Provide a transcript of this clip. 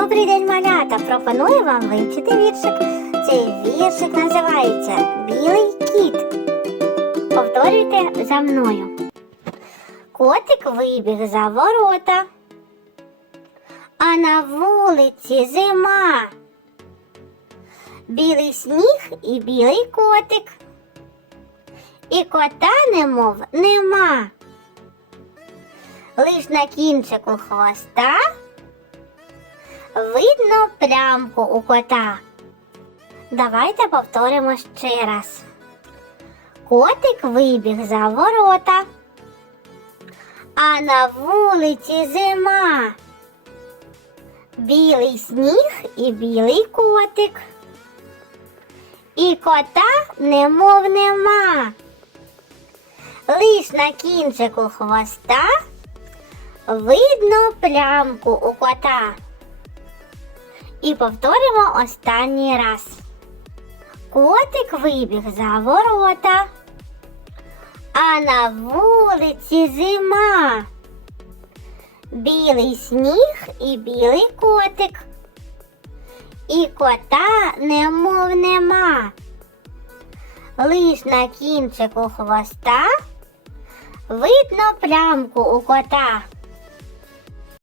Добрий день, малята! Пропоную вам вивчити віршик. Цей віршик називається Білий кіт. Повторюйте за мною. Котик вибіг за ворота, а на вулиці зима. Білий сніг і білий котик. І кота немов нема. Лиш на кінчику хвоста видно плямку у кота. Давайте повторимо ще раз. Котик вибіг за ворота, а на вулиці зима. Білий сніг і білий котик. І кота немов нема. Лиш на кінчику хвоста видно плямку у кота. І повторимо останній раз. Котик вибіг за ворота, а на вулиці зима. Білий сніг і білий котик. І кота немов нема. Лиш на кінчику хвоста видно плямку у кота.